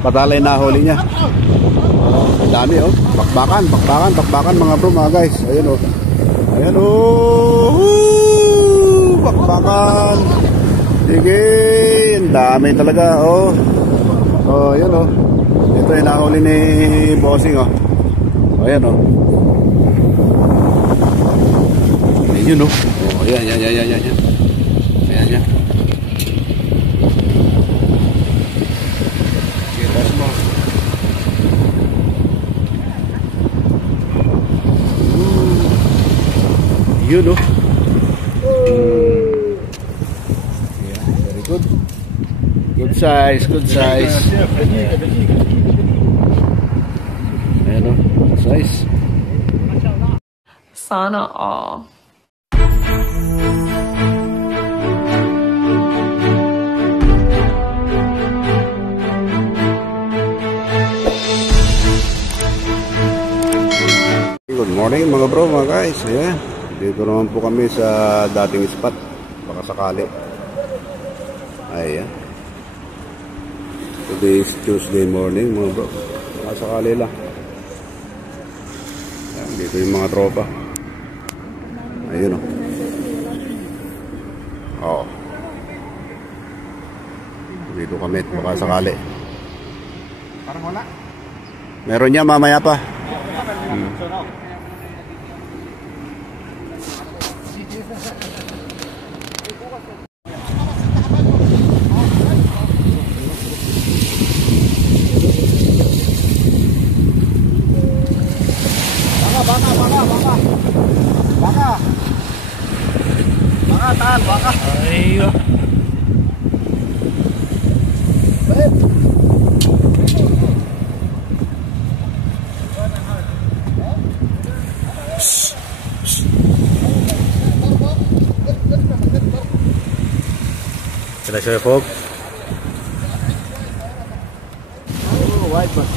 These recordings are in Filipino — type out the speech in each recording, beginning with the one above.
Patalay na huli niya. Dami oh. Bakbakan mga bro, mga guys. Ayun oh. Ayan oh. Bakbakan. Sige, ang dami talaga oh. Oh, ayan oh. Ito yung nahuli ni Bossing oh. Ayan oh. Ayun oh. Oh, ayan. Ayan. Kitas mo. Yun oh. Yeah, very good. Good size. Ayan oh, good size. Sana all. Good morning mga bro, mga guys. Ayan. Dito naman po kami sa dating spot. Baka sakali. Ayan. Today is Tuesday morning mga bro. Baka sakali lang. Ayan, dito yung mga tropa. Ayun o. Oo. Dito kami. Baka sakali. Parang wala. Meron niya mamaya pa. Baka. Ayo. Can I show you, Fog? Oh, wide bus.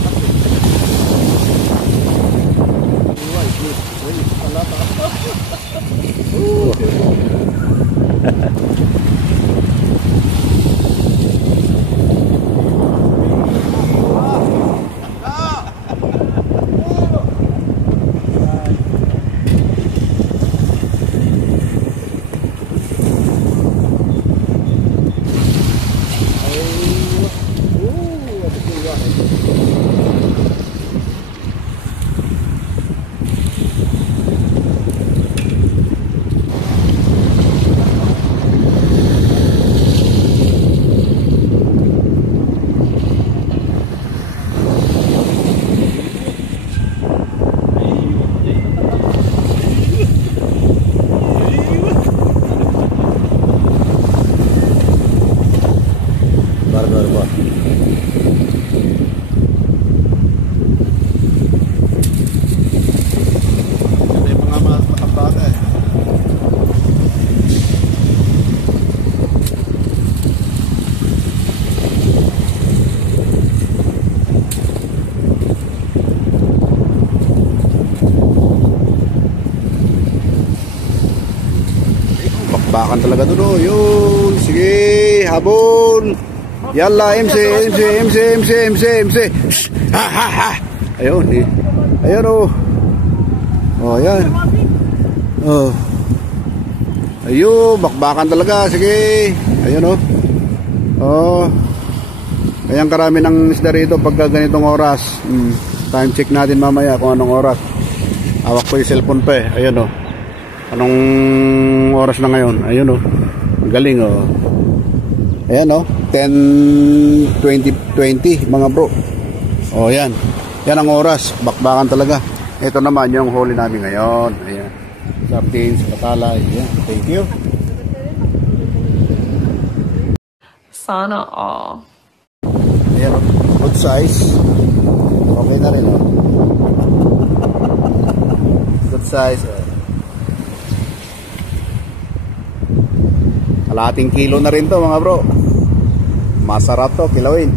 Bakbakan talaga doon oh. Yun. Sige, habol. Yalla, MC. Shh. Ha. Ayun eh. Ayun oh. Oh, yan. Oh. Ayun, bakbakan talaga. Sige. Ayun oh. Oh. Kayang karami ng isda rito pagka ganitong oras. Time check natin mamaya kung anong oras. Hawak ko yung cellphone pa eh. Ayun oh. Anong oras na ngayon? Ayun oh. Galing oh. Ayan oh. 10:20 mga bro. Oh, yan. Yan ang oras. Bakbakan talaga. Ito naman yung huli namin ngayon. Ayan. Sardines, patalay. Ayan. Thank you. Sana all. Ayan oh. Good size. Okay na rin oh. Good size oh. Kalahating kilo na rin to mga bro. Masarap to, kilawin.